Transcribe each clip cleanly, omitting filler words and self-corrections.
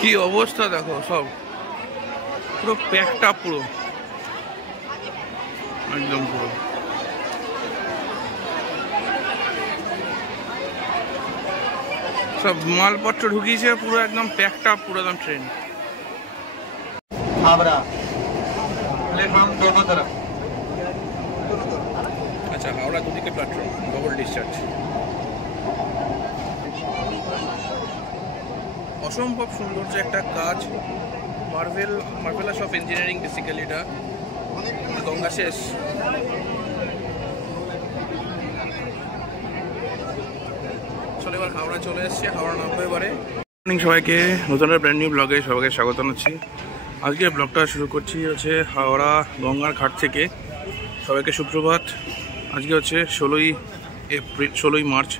কি অবস্থা দেখো, সব পুরো প্যাকটা, পুরো একদম পুরো। সব মালপত্র ঢুকিয়েছে, পুরো একদম প্যাকটা, পুরো একদম ট্রেন। हावड़ा प्लेटफॉर्म दोनों तरफ। আচ্ছা, হাওড়া দুদিকে প্ল্যাটফর্ম, ডবল ডিসচার্জ। অসম্ভব সৌন্দর্য একটা কাজ, মার্ভেলাস অফ ইঞ্জিনিয়ারিং বেসিক্যালি। এটা গঙ্গা শেষ। চলো এবার হাওড়া চলে এসছে, হাওড়া নামবো এবারে। মর্নিং সবাইকে, নতুন ব্র্যান্ড নিউ ব্লগে সবাইকে স্বাগত জানাচ্ছি। আজকে ব্লগটা শুরু করছি হচ্ছে হাওড়া গঙ্গার ঘাট থেকে। সবাইকে সুপ্রভাত। আজকে হচ্ছে 16ই মার্চ,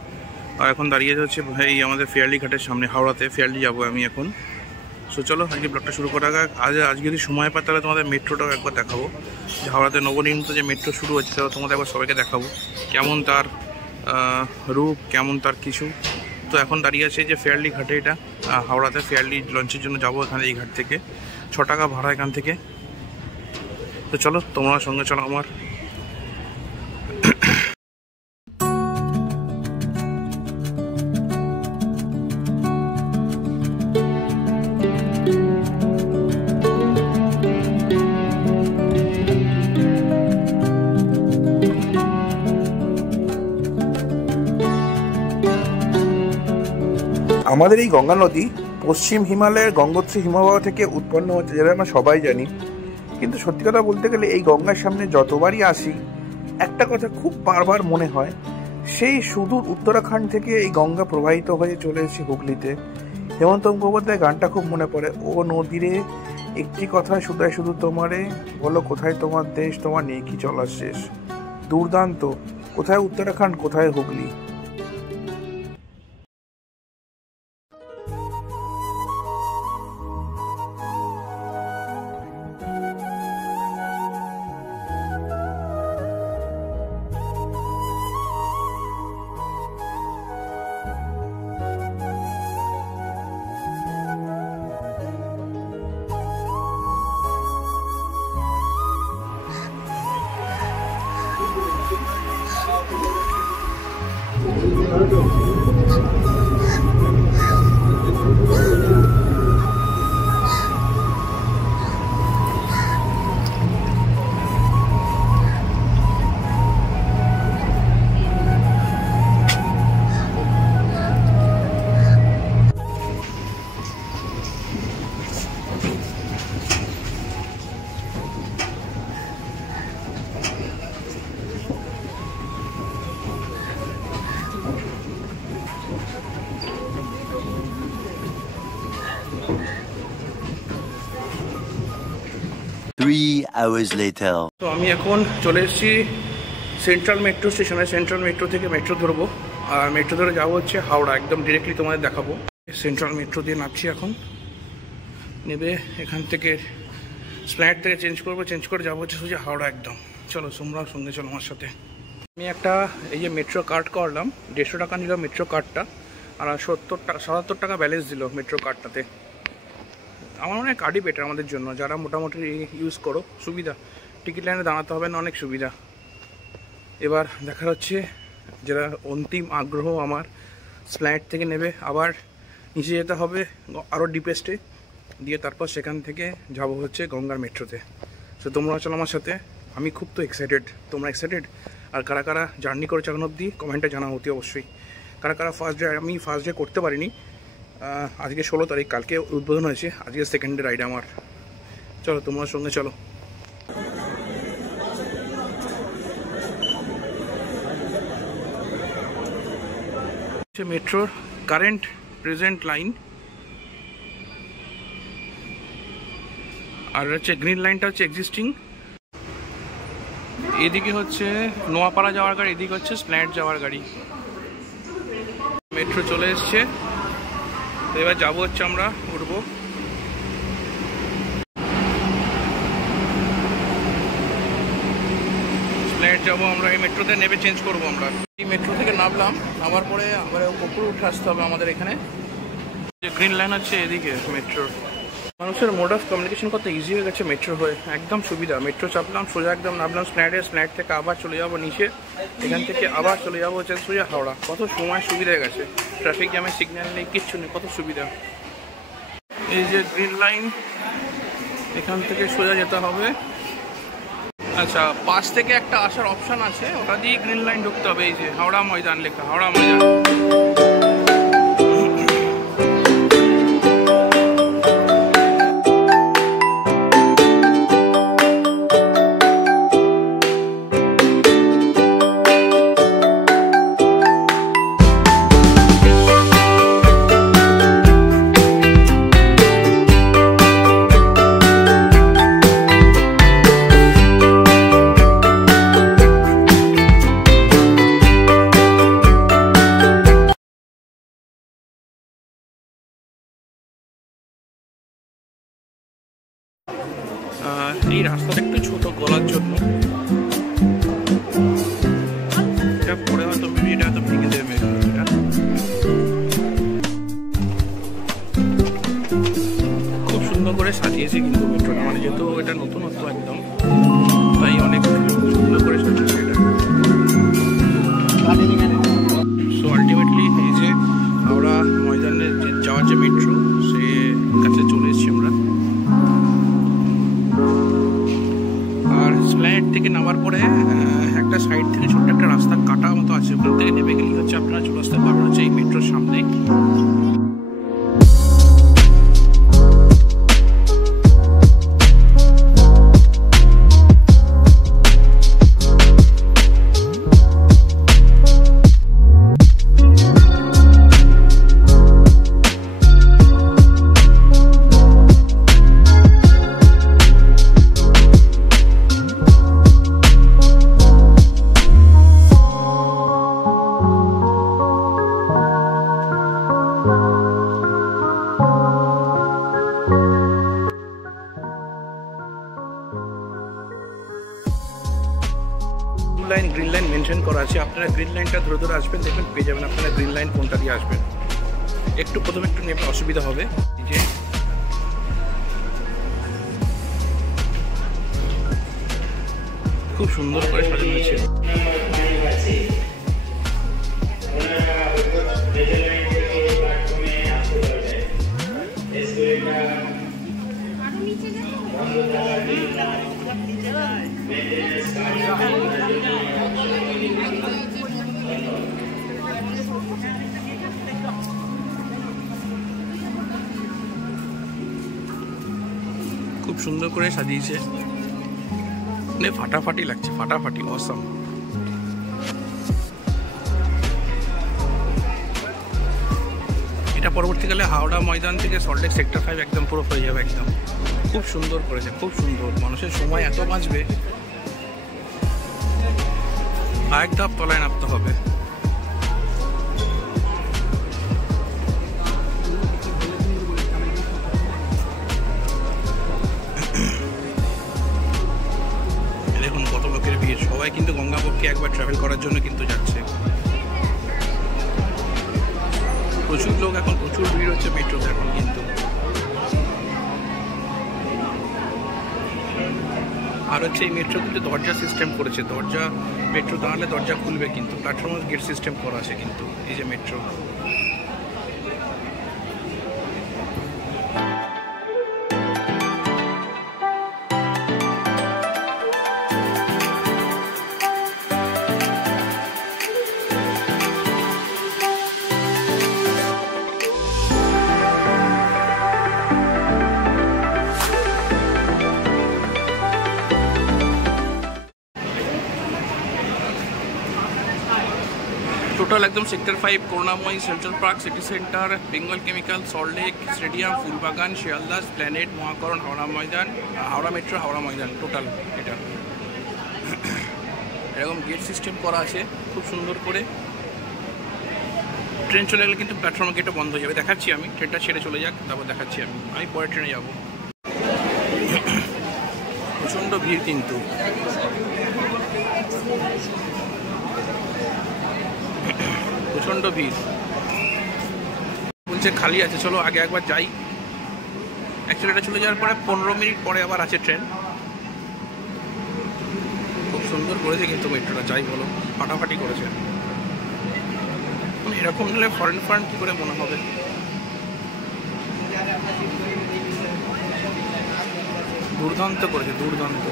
আর এখন দাঁড়িয়ে যাচ্ছে ভাই আমাদের ফেয়ারলি ঘাটের সামনে। হাওড়াতে ফেয়ারলি যাবো আমি এখন। সো চলো আজকে ব্লগটা শুরু করা যাক। আজকে যদি সময় পায় তাহলে তোমাদের মেট্রোটাও একবার দেখাবো, যে হাওড়াতে নবনির্মিত যে মেট্রো শুরু হচ্ছে সেটা তোমাদের একবার সবাইকে দেখাবো, কেমন তার রূপ, কেমন তার কিছু। তো এখন দাঁড়িয়ে আছে যে ফেয়ারলি ঘাটে, এটা হাওড়াতে ফেয়ারলি লঞ্চের জন্য যাবো এখানে, এই ঘাট থেকে 6 টাকা ভাড়া এখান থেকে। তো চলো তোমরা সঙ্গে চলো আমার। আমাদের এই গঙ্গা নদী পশ্চিম হিমালয়ের গঙ্গোত্রী হিমবাহ থেকে উৎপন্ন হচ্ছে, যেটা আমরা সবাই জানি। কিন্তু সত্যি কথা বলতে গেলে এই গঙ্গার সামনে যতবারই আসি, একটা কথা খুব বারবার মনে হয়, সেই সুদূর উত্তরাখণ্ড থেকে এই গঙ্গা প্রবাহিত হয়ে চলে এসেছে হুগলিতে। হেমন্ত মুখোপাধ্যায় গানটা খুব মনে পড়ে, ও নদীরে একটি কথা শুধায় শুধু তোমারে, বলো কোথায় তোমার দেশ, তোমার নেই কি চলার শেষ। দুর্দান্ত, কোথায় উত্তরাখণ্ড, কোথায় হুগলি। তো আমি এখন চলে এসেছি সেন্ট্রাল মেট্রো স্টেশনে। সেন্ট্রাল মেট্রো থেকে মেট্রো ধরবো, আর মেট্রো ধরে যাবো হচ্ছে হাওড়া, একদম ডিরেক্টলি তোমাদের দেখাবো। সেন্ট্রাল মেট্রো দিয়ে নামছি এখন, নেবে এখান থেকে স্প্ল্যানেড থেকে চেঞ্জ করবো, চেঞ্জ করে যাবো হচ্ছে সোজা হাওড়া একদম। চলো তোমরা সঙ্গে চলো আমার সাথে। আমি একটা এই যে মেট্রো কার্ড করলাম, 150 টাকা নিল মেট্রো কার্ডটা, আর 77 টাকা ব্যালেন্স দিল মেট্রো কার্ডটাতে। আমার মনে হয় কার্ডই বেটার আমাদের জন্য, যারা মোটামুটি ইউজ করো, সুবিধা, টিকিট লাইনে দাঁড়াতে হবে না, অনেক সুবিধা। এবার দেখা হচ্ছে যেটা অন্তিম আগ্রহ আমার, স্প্ল্যানেড থেকে নেবে, আবার নিচে যেতে হবে আরও ডিপেস্টে, দিয়ে তারপর সেখান থেকে যাব হচ্ছে গঙ্গার মেট্রোতে। তো তোমরা চলো আমার সাথে, আমি খুব তো এক্সাইটেড। তোমরা এক্সাইটেড? আর কারা কারা জার্নি করেছে এখন অবধি কমেন্টে জানা হতে অবশ্যই। কারা কারা ফার্স্ট ডে, আমি ফার্স্ট ডে করতে পারিনি, আজকে 16 তারিখ, কালকে উদ্বোধন হয়েছে, আজকে সেকেন্ড ডে রাইড আমার। চলো তোমার সঙ্গে চলো। মেট্রোর কারেন্ট প্রেজেন্ট লাইন, আর হচ্ছে গ্রিন লাইনটা হচ্ছে এক্সিস্টিং। এদিকে হচ্ছে নোয়াপাড়া যাওয়ার গাড়ি, এদিকে হচ্ছে স্প্ল্যানেড যাওয়ার গাড়ি। মেট্রো চলে এসছে, তো এবার যাবো হচ্ছে আমরা, উঠবো। স্প্ল্যানেড যাবো আমরা, এই মেট্রোতে নেবে চেঞ্জ করবো আমরা। এই মেট্রো থেকে নামলাম, নামার পরে আবার উপরে উঠে আসতে হবে আমাদের এখানে। যে গ্রিন লাইন আছে এদিকে মেট্রোর, মানুষের মোড অফ কমিউনিকেশন করতে ইজি হয়ে গেছে মেট্রো হয়ে, একদম সুবিধা। মেট্রো চাপলাম, সোজা একদম নামলাম স্প্ল্যানেডে, স্প্ল্যানেড থেকে আবার চলে যাবো নিচে, এখান থেকে আবার চলে যাবো হচ্ছে সোজা হাওড়া। কত সময় সুবিধা হয়ে গেছে, ট্রাফিক জ্যামের সিগন্যাল নেই, কিচ্ছু নেই, কত সুবিধা। এই যে গ্রিন লাইন, এখান থেকে সোজা যেতে হবে। আচ্ছা, পাশ থেকে একটা আসার অপশান আছে, ওটা দিয়ে গ্রিন লাইন ঢুকতে হবে। এই যে হাওড়া ময়দান লেখা, হাওড়া ময়দান। এই রাস্তাটা একটু ছোট গলার জন্য, এটা পরে হয়তো এটা হয়তো ভেঙে দেবে। এটা খুব সুন্দর করে সাজিয়েছে কিন্তু মেট্রোটা, মানে যেহেতু এটা নতুনত্ব একদম, তাই অনেক সুন্দর করে সাজিয়েছে এটা। সো আলটিমেটলি এই যে হাওড়া ময়দানের যে যাওয়ার যে মেট্রো, সে কাছে চলে এসেছি আমরা। আর স্প্ল্যানেড থেকে নামার পরে একটা সাইড থেকে ছোট্ট একটা রাস্তা কাটা মতো আছে, ওখান থেকে নেমে গেলেই হচ্ছে আপনারা চলে আসতে পারবেন হচ্ছে এই মেট্রোর সামনে। লাইন গ্রিন লাইন মেনশন করা আছে, আপনারা গ্রিন লাইনটা ধরে ধরে আসবেন, দেখবেন পেয়ে যাবেন আপনারা গ্রিন লাইন কোনটা দিয়ে আসবেন। একটু প্রথমে একটু নেমে অসুবিধা হবে, যে খুব সুন্দর করে সাজানো হয়েছে। খুব সুন্দর করে সাজিয়েছে, মানে ফাটাফাটি লাগছে, ফাটাফাটি অসাম। এটা পরবর্তীকালে হাওড়া ময়দান থেকে সল্টলেক সেক্টর 5 একদম পুরো হয়ে যাবে একদম। খুব সুন্দর করেছে, খুব সুন্দর, মানুষের সময় এত বাঁচবে। এক ধাপ তলায় নামতে হবে। দেখুন কত লোকের ভিড়, সবাই কিন্তু গঙ্গাপক্ষে একবার ট্রাভেল করার জন্য কিন্তু যাচ্ছে। প্রচুর লোক, এখন প্রচুর ভিড় হচ্ছে মেট্রোতে এখন কিন্তু। আর হচ্ছে এই মেট্রো কিন্তু দরজা সিস্টেম করেছে, দরজা মেট্রো দাঁড়ালে দরজা খুলবে কিন্তু, প্ল্যাটফর্মে গেট সিস্টেম করা আছে কিন্তু এই যে মেট্রো। টোটাল একদম sector 5, Karunamoyee, central park, city centre, Bengal chemical, Salt Lake, stadium, Phoolbagan, Sealdah, প্ল্যানেট, মহাকরণ, হাওড়া ময়দান, হাওড়া মেট্রো, হাওড়া ময়দান, টোটাল এটা এরকম গেট সিস্টেম করা আছে খুব সুন্দর করে। ট্রেন চলে গেলে কিন্তু প্ল্যাটফর্ম গেটটা বন্ধ হয়ে যাবে, দেখাচ্ছি আমি, ট্রেনটা ছেড়ে চলে যাক তারপর দেখাচ্ছি আমি পরে ট্রেনে যাব। প্রচণ্ড ভিড় কিন্তু, প্রচণ্ড ভিড়। বলছে খালি আছে, চলো আগে একবার যাই। অ্যাকচুয়ালি এটা চলে যাওয়ার পরে 15 মিনিট পরে আবার আছে ট্রেন। খুব সুন্দর করেছে কিন্তু মেট্রোটা, যাই বলো, ফাটাফাটি করেছে। এরকম নিলে ফরেন কী করে মনে হবে। দুর্দান্ত করেছে, দুর্দান্ত।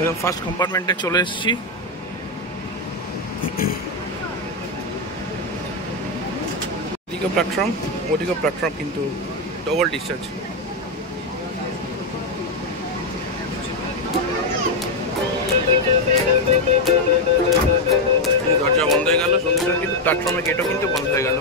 একদম ফার্স্ট কম্পার্টমেন্টে চলে এসেছি। ওদিকে প্ল্যাটফর্ম, ওদিকে প্ল্যাটফর্ম, কিন্তু ডবল ডিসচার্জ। দরজা বন্ধ হয়ে গেল, সঙ্গে সঙ্গে কিন্তু প্ল্যাটফর্মের গেটও কিন্তু বন্ধ হয়ে গেল।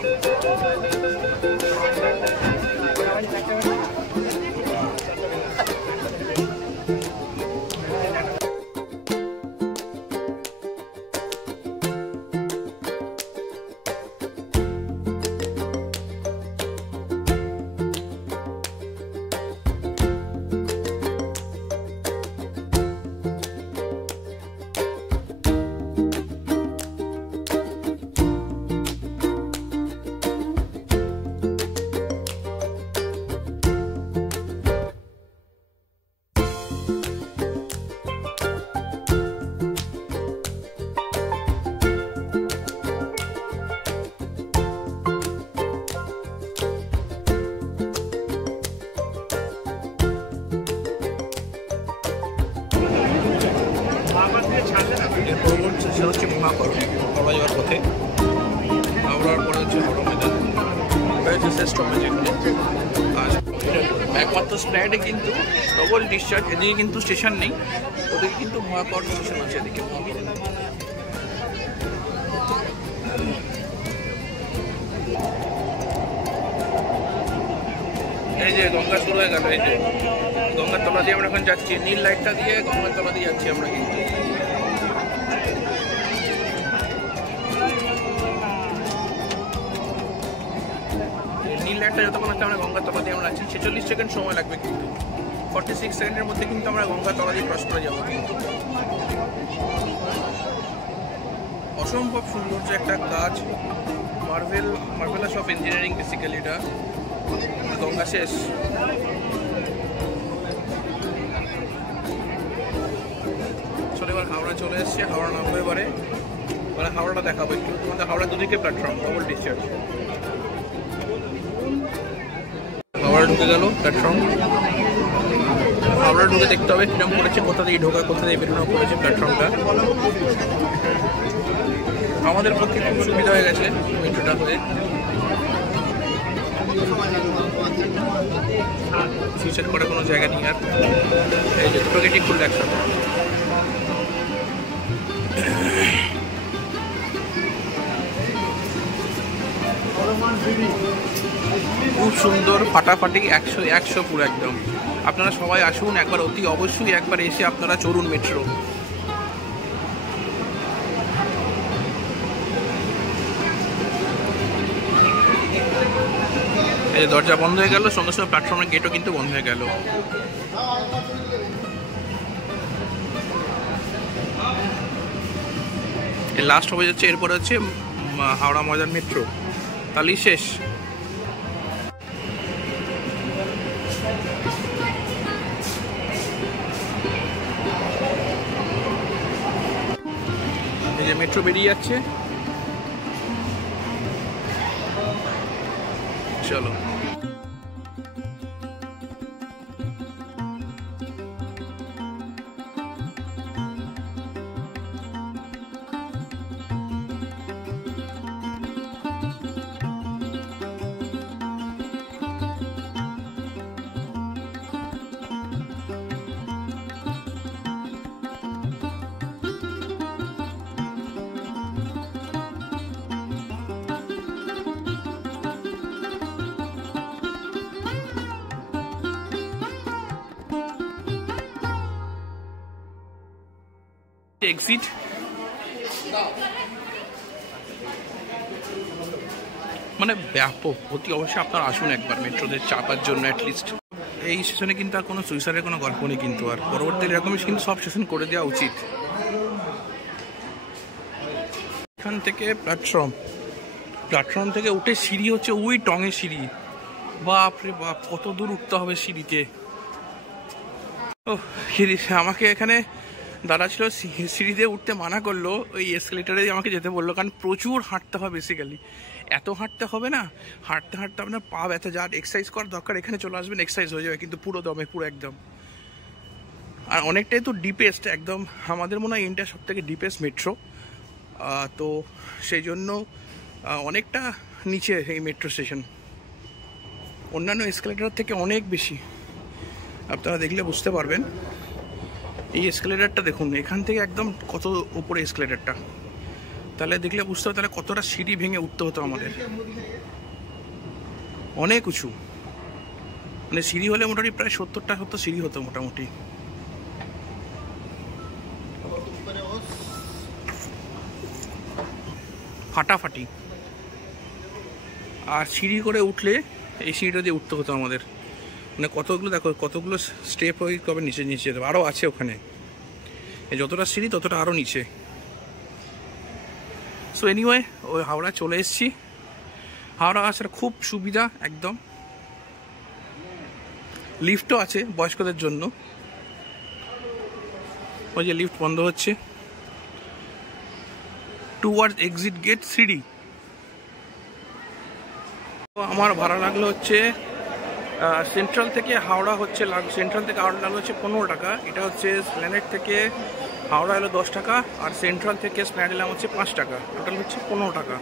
হচ্ছে মহাকরণ হাওড়া যাওয়ার পথে। হাওড়ার পরে হচ্ছে হাওড়া ময়দান, ওটা হচ্ছে শেষ স্টপেজ এখানে। আর একমাত্র স্প্ল্যাটে কিন্তু ডবল ডিসচার্জ। এদিকে কিন্তু স্টেশন নেই, ওদিকে কিন্তু মহাকরণ স্টেশন আছে। এদিকে এই যে গঙ্গা শুরু হয়ে গেল। এই যে গঙ্গার তলা দিয়ে আমরা এখন যাচ্ছি, নীল লাইটটা দিয়ে গঙ্গার তলা দিয়ে যাচ্ছি আমরা কিন্তু। নীল লাইটটা যতক্ষণ হচ্ছে আমরা গঙ্গার তলা দিয়ে আমরা আছি, 46 সেকেন্ড সময় লাগবে কিন্তু। 46 সেকেন্ডের মধ্যে কিন্তু আমরা গঙ্গার তলা দিয়ে ক্রস করে যাবো কিন্তু। অসম্ভব সৌন্দর্য একটা কাজ, মার্ভেলাস অফ ইঞ্জিনিয়ারিং বেসিক্যালি এটা। গঙ্গা শেষ। চলে এবার হাওড়া চলে এসছে, হাওড়া নামবো এবারে। মানে হাওড়াটা দেখাবো একটু তোমাদের। হাওড়া দুদিকে প্ল্যাটফর্ম, ডবল ডিসচার্জ। হাওড়া ঢুকে গেল প্ল্যাটফর্ম। হাওড়া ঢুকে দেখতে হবে কিরম করেছে, কোথা দিয়ে ঢোকা কোথা দিয়ে বেরোনো করেছে প্ল্যাটফর্মটা। আমাদের পক্ষে খুব সুবিধা হয়ে গেছে মেট্রোটা হয়ে। সুইচের করে কোনো জায়গা নেই আর। এই যে দুটো গেটই খুললে একসাথে। খুব সুন্দর, ফাটাফাটি, 100 পুরো একদম। আপনারা সবাই আসুন একবার, অতি অবশ্যই একবার এসে আপনারা চড়ুন মেট্রো। এই দরজা বন্ধ হয়ে গেল, সঙ্গে সঙ্গে প্ল্যাটফর্মের গেটও কিন্তু বন্ধ হয়ে গেল। লাস্ট হয়ে যাচ্ছে, এরপরে হচ্ছে হাওড়া ময়দান মেট্রো, তাহলেই শেষ। এই যে মেট্রো বেরিয়ে যাচ্ছে, চলো। এক্সিট মানে ব্যাপক, অতি অবশ্যই আপনারা আসুন একবার মেট্রোতে চাপার জন্য অ্যাটলিস্ট। এই স্টেশনে কিন্তু আর কোনো সুইসাইডের কোনো গল্প নেই কিন্তু, আর পরবর্তী এরকমই কিন্তু সব স্টেশন করে দেওয়া উচিত। এখান থেকে প্ল্যাটফর্ম থেকে উঠে সিঁড়ি হচ্ছে ওই টঙের সিঁড়ি, বাপরে বাপ কত দূর উঠতে হবে সিঁড়িতে। ও আমাকে এখানে দাদা ছিল সিঁড়িতে উঠতে মানা করলো, ওই এসকেলেটারে আমাকে যেতে বললো, কারণ প্রচুর হাঁটতে হবে। বেসিক্যালি এত হাঁটতে হবে না, হাঁটতে হাঁটতে আপনার পা ব্যথা, যার এক্সারসাইজ করার দরকার এখানে চলে আসবেন, এক্সারসাইজ হয়ে যাবে কিন্তু পুরো দমে, পুরো একদম। আর অনেকটাই তো ডিপেস্ট একদম, আমাদের মনে হয় ইন্ডিয়ার সব থেকে ডিপেস্ট মেট্রো, তো সেই জন্য অনেকটা নিচে এই মেট্রো স্টেশন, অন্যান্য এসকেলেটার থেকে অনেক বেশি। আপনারা দেখলে বুঝতে পারবেন। এই এসকেলেটারটা দেখুন, এখান থেকে একদম কত উপরে এসকেলেটারটা, তাহলে দেখলে বুঝতে হবে তাহলে কতটা সিঁড়ি ভেঙে উঠতে হতো আমাদের, অনেক উঁচু। মানে সিঁড়ি হলে মোটামুটি প্রায় 70টা সিঁড়ি হতো মোটামুটি। ফাটাফাটি। আর সিঁড়ি করে উঠলে এই সিঁড়িটা দিয়ে উঠতে হতো আমাদের, মানে কতগুলো দেখো, কতগুলো স্টেপ হয়ে কবে নিচে নিচে যেতে, আরও আছে ওখানে, যতটা সিঁড়ি ততটা আরও নিচে। সো এনিওয়ে, ওই হাওড়া চলে এসেছি। হাওড়া আসার খুব সুবিধা একদম, লিফটও আছে বয়স্কদের জন্য। ওই যে লিফট বন্ধ হচ্ছে, টুয়ার্ডস এক্সিট গেট সিঁড়ি। আমার ভাড়া লাগলো হচ্ছে সেন্ট্রাল থেকে হাওড়া হচ্ছে, সেন্ট্রাল থেকে হাওড়া লাগলো হচ্ছে 15 টাকা। এটা হচ্ছে স্প্ল্যানেড থেকে হাওড়া এলো 10 টাকা, আর সেন্ট্রাল থেকে স্প্ল্যানেড এলাম হচ্ছে 5 টাকা, টোটাল হচ্ছে 15 টাকা।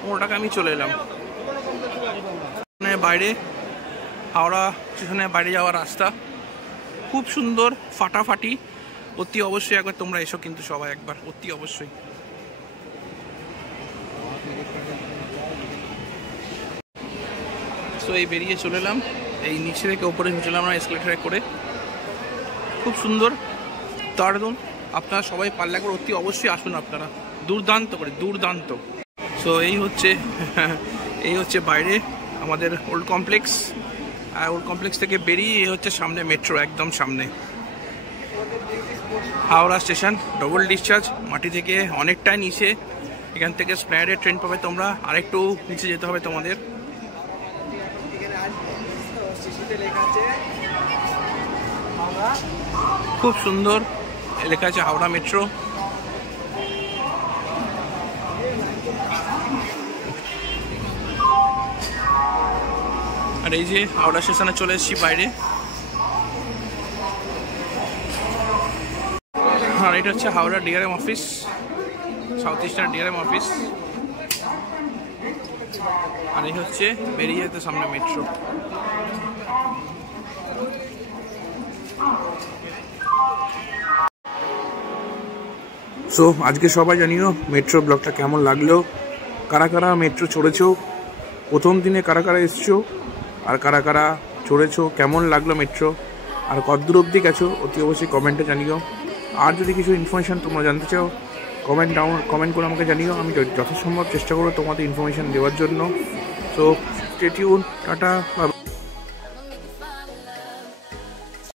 15 টাকা আমি চলে এলাম। বাইরে হাওড়া স্টেশনের বাইরে যাওয়ার রাস্তা খুব সুন্দর, ফাটাফাটি। অতি অবশ্যই একবার তোমরা এসো কিন্তু সবাই একবার, অতি অবশ্যই। সো এই বেরিয়ে চলে এলাম, এই নিচে থেকে ওপরে চলে এলাম এসকেলেটারে করে, খুব সুন্দর দারুণ। আপনারা সবাই পারলে একবার অতি অবশ্যই আসুন আপনারা, দুর্দান্ত করে, দুর্দান্ত। সো এই হচ্ছে বাইরে আমাদের ওল্ড কমপ্লেক্স, আর ওল্ড কমপ্লেক্স থেকে বেরিয়ে এই হচ্ছে সামনে মেট্রো, একদম সামনে হাওড়া স্টেশন। ডবল ডিসচার্জ, মাটি থেকে অনেকটাই নিচে, এখান থেকে স্প্ল্যানেডের ট্রেন পাবে তোমরা, আরেকটু নিচে যেতে হবে তোমাদের। খুব সুন্দর লেখা আছে হাওড়া মেট্রো। আর এই যে হাওড়া স্টেশনে চলে এসেছি বাইরে। আর এটা হচ্ছে Howrah DRM office, south eastern DRM office. আর এই হচ্ছে বেরিয়ে যেতে সামনে মেট্রো। সো আজকে সবাই জানিও মেট্রো ব্লগটা কেমন লাগলো, কারা কারা মেট্রো চড়েছো, প্রথম দিনে কারা কারা এসছো, আর কারা কারা চড়েছো, কেমন লাগলো মেট্রো, আর কতদূর অবধি গেছো অতি অবশ্যই কমেন্টে জানিও। আর যদি কিছু ইনফরমেশান তোমরা জানতে চাও কমেন্ট করে আমাকে জানিও, আমি যথাসম্ভব চেষ্টা করবো তোমাদের ইনফরমেশান দেওয়ার জন্য। So stay tune, tata.